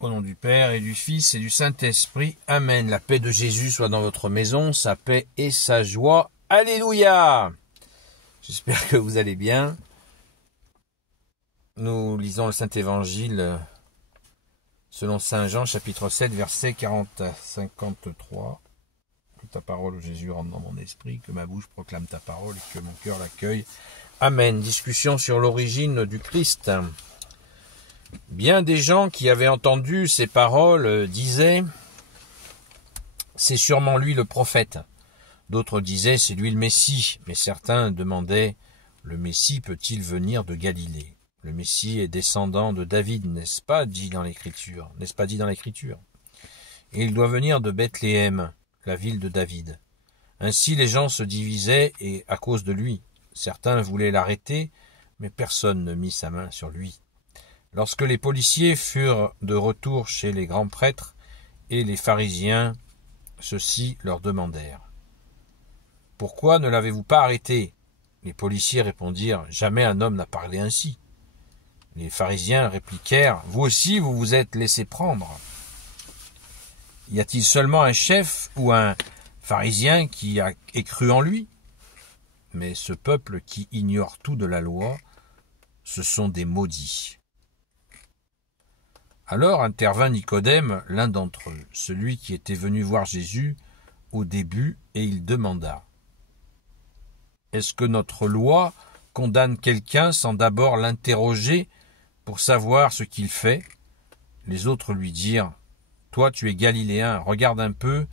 Au nom du Père et du Fils et du Saint-Esprit. Amen. La paix de Jésus soit dans votre maison, sa paix et sa joie. Alléluia. J'espère que vous allez bien. Nous lisons le Saint-Évangile selon Saint Jean, chapitre 7, versets 40 à 53. Que ta parole, Jésus, rentre dans mon esprit, que ma bouche proclame ta parole et que mon cœur l'accueille. Amen. Discussion sur l'origine du Christ. Bien des gens qui avaient entendu ces paroles disaient « C'est sûrement lui le prophète ». D'autres disaient « C'est lui le Messie ». Mais certains demandaient « Le Messie peut-il venir de Galilée ?» Le Messie est descendant de David, n'est-ce pas dit dans l'Écriture? N'est-ce pas dit dans l'Écriture? Et il doit venir de Bethléem, la ville de David. Ainsi les gens se divisaient et à cause de lui. Certains voulaient l'arrêter, mais personne ne mit sa main sur lui. Lorsque les policiers furent de retour chez les grands prêtres et les pharisiens, ceux-ci leur demandèrent « Pourquoi ne l'avez-vous pas arrêté ?» Les policiers répondirent « Jamais un homme n'a parlé ainsi. » Les pharisiens répliquèrent « Vous aussi, vous vous êtes laissé prendre. Y a-t-il seulement un chef ou un pharisien qui ait cru en lui ? Mais ce peuple qui ignore tout de la loi, ce sont des maudits. » Alors intervint Nicodème, l'un d'entre eux, celui qui était venu voir Jésus au début, et il demanda « Est-ce que notre loi condamne quelqu'un sans d'abord l'interroger pour savoir ce qu'il fait ?» Les autres lui dirent « Toi tu es galiléen, regarde un peu,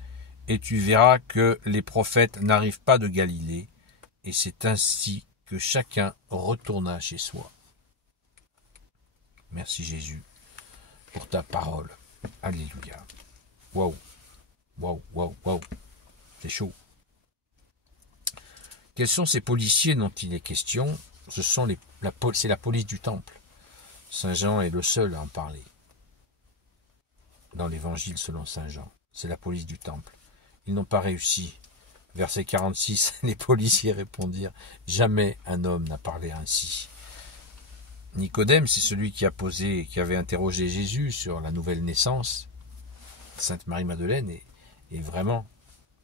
et tu verras que les prophètes n'arrivent pas de Galilée. » Et c'est ainsi que chacun retourna chez soi. Merci Jésus pour ta parole. Alléluia. Waouh, waouh, waouh, waouh. C'est chaud. Quels sont ces policiers dont il est question? C'est la police du temple. Saint Jean est le seul à en parler. Dans l'évangile selon Saint Jean. C'est la police du temple. Ils n'ont pas réussi. Verset 46, les policiers répondirent « Jamais un homme n'a parlé ainsi. » Nicodème, c'est celui qui avait interrogé Jésus sur la nouvelle naissance. Sainte Marie-Madeleine, et vraiment,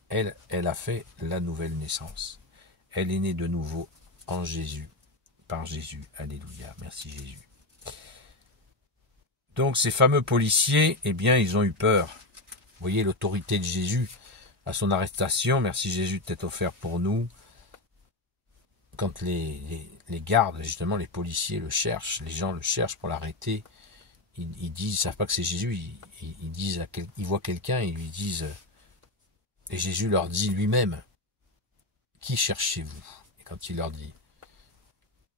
elle a fait la nouvelle naissance. Elle est née de nouveau en Jésus, par Jésus. Alléluia, merci Jésus. Donc ces fameux policiers, eh bien, ils ont eu peur. Vous voyez l'autorité de Jésus à son arrestation. Merci Jésus de t'être offert pour nous. Quand les gardes, justement, les policiers le cherchent, les gens le cherchent pour l'arrêter, ils disent, ils savent pas que c'est Jésus, ils voient quelqu'un et ils lui disent, et Jésus leur dit lui-même, qui cherchez-vous? Et quand il leur dit,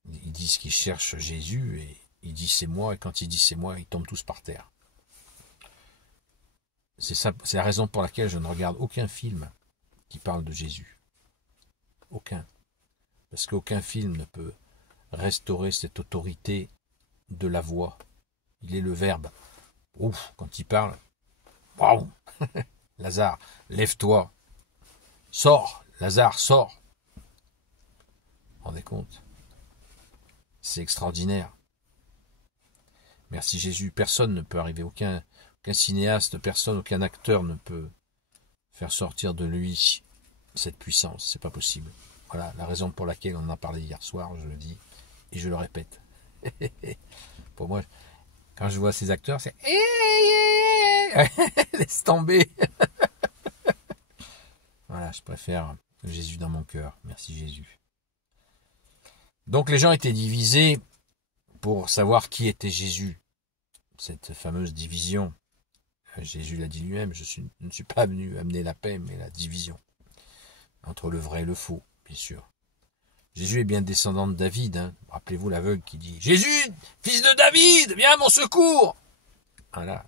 ils disent qu'ils cherchent Jésus et il dit c'est moi, et quand il dit c'est moi, ils tombent tous par terre. C'est la raison pour laquelle je ne regarde aucun film qui parle de Jésus. Aucun. Parce qu'aucun film ne peut restaurer cette autorité de la voix. Il est le verbe. Ouf, quand il parle, waouh. Lazare, lève-toi. Sors, Lazare, sors. Vous vous rendez compte? C'est extraordinaire. Merci Jésus. Personne ne peut arriver, aucun cinéaste, aucun acteur ne peut faire sortir de lui cette puissance. C'est pas possible. Voilà la raison pour laquelle on en a parlé hier soir, je le dis, et je le répète. Pour moi, quand je vois ces acteurs, c'est laisse tomber. Voilà, je préfère Jésus dans mon cœur. Merci Jésus. Donc les gens étaient divisés pour savoir qui était Jésus. Cette fameuse division. Jésus l'a dit lui-même, je ne suis pas venu amener la paix, mais la division. Entre le vrai et le faux, bien sûr. Jésus est bien descendant de David. Hein. Rappelez-vous l'aveugle qui dit « Jésus, fils de David, viens à mon secours !» Voilà.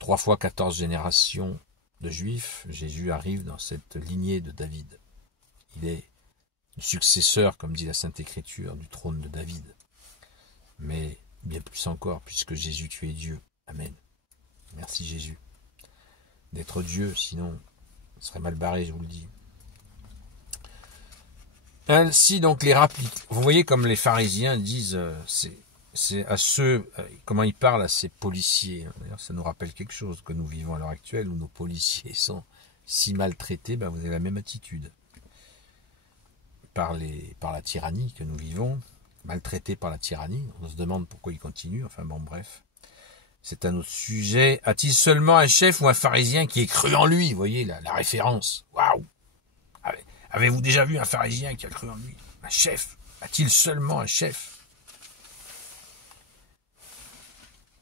3 fois 14 générations de Juifs, Jésus arrive dans cette lignée de David. Il est le successeur, comme dit la Sainte Écriture, du trône de David. Mais bien plus encore, puisque Jésus, tu es Dieu. Amen. Merci Jésus. D'être Dieu, sinon, ce serait mal barré, je vous le dis. Ainsi donc les rappliques. Vous voyez comme les pharisiens disent, c'est à ceux, comment il parle à ces policiers. D'ailleurs, ça nous rappelle quelque chose que nous vivons à l'heure actuelle, où nos policiers sont si maltraités, ben vous avez la même attitude. Par la tyrannie que nous vivons, maltraités par la tyrannie, on se demande pourquoi ils continuent, enfin bon, bref. C'est un autre sujet. A-t-il seulement un chef ou un pharisien qui ait cru en lui? Vous voyez la référence. Waouh! Avez-vous déjà vu un pharisien qui a cru en lui? Un chef? A-t-il seulement un chef?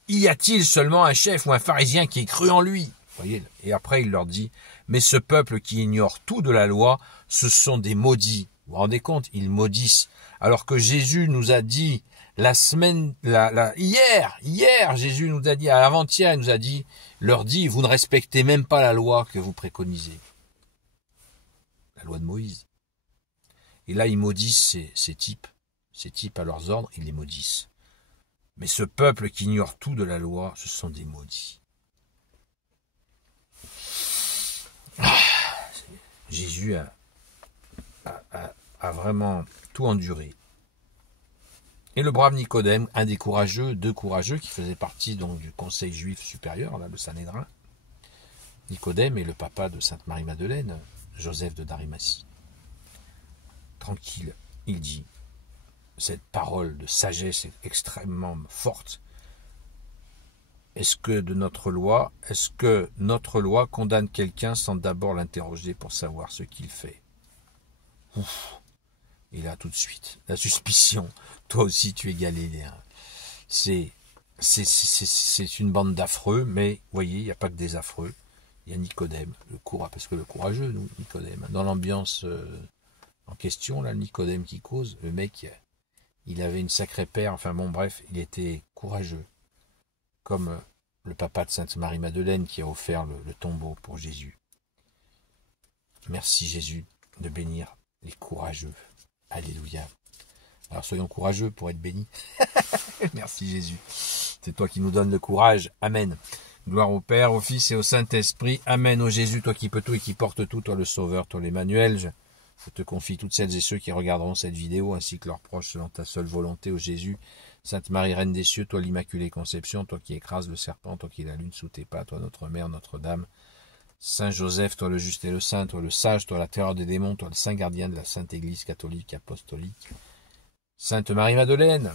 Y a-t-il seulement un chef ou un pharisien qui ait cru en lui? Voyez. Et après, il leur dit, mais ce peuple qui ignore tout de la loi, ce sont des maudits. Vous vous rendez compte? Ils maudissent. Alors que Jésus nous a dit, hier, Jésus nous a dit, avant-hier, il nous a dit, leur dit, vous ne respectez même pas la loi que vous préconisez. La loi de Moïse. Et là, ils maudissent ces types à leurs ordres, ils les maudissent. Mais ce peuple qui ignore tout de la loi, ce sont des maudits. Jésus a vraiment tout enduré. Et le brave Nicodème, un des courageux, deux courageux, qui faisaient partie donc du conseil juif supérieur, là, le Sanhédrin. Nicodème est le papa de Sainte Marie-Madeleine, Joseph de d'Arimathie. Tranquille, il dit, cette parole de sagesse est extrêmement forte. Est-ce que notre loi condamne quelqu'un sans d'abord l'interroger pour savoir ce qu'il fait? Ouf. Et là, tout de suite, la suspicion. Toi aussi, tu es galiléen. C'est une bande d'affreux, mais, vous voyez, il n'y a pas que des affreux. Il y a Nicodème, parce que le courageux, nous, Nicodème. Dans l'ambiance en question, là, Nicodème qui cause, le mec, il avait une sacrée paire, enfin bon, bref, il était courageux. Comme le papa de Sainte Marie-Madeleine qui a offert le tombeau pour Jésus. Merci Jésus de bénir les courageux. Alléluia. Alors soyons courageux pour être bénis. Merci Jésus. C'est toi qui nous donnes le courage. Amen. Gloire au Père, au Fils et au Saint-Esprit. Amen. Ô Jésus, toi qui peux tout et qui portes tout, toi le Sauveur, toi l'Emmanuel. Je te confie toutes celles et ceux qui regarderont cette vidéo, ainsi que leurs proches, selon ta seule volonté, ô Jésus. Sainte Marie, Reine des cieux, toi l'Immaculée Conception, toi qui écrases le serpent, toi qui es la lune sous tes pas, toi notre Mère, Notre-Dame. Saint Joseph, toi le juste et le saint, toi le sage, toi la terreur des démons, toi le saint gardien de la Sainte Église catholique apostolique. Sainte Marie-Madeleine,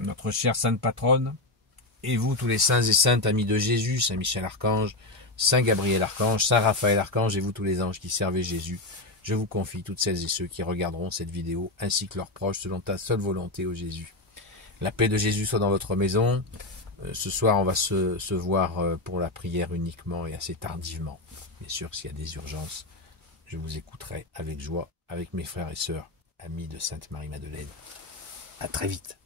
notre chère sainte patronne, et vous tous les saints et saintes amis de Jésus, Saint Michel Archange, Saint Gabriel Archange, Saint Raphaël Archange, et vous tous les anges qui servez Jésus, je vous confie toutes celles et ceux qui regarderont cette vidéo, ainsi que leurs proches, selon ta seule volonté, ô Jésus. La paix de Jésus soit dans votre maison. Ce soir, on va se voir pour la prière uniquement et assez tardivement. Bien sûr, s'il y a des urgences, je vous écouterai avec joie, avec mes frères et sœurs, amis de Sainte Marie-Madeleine. À très vite.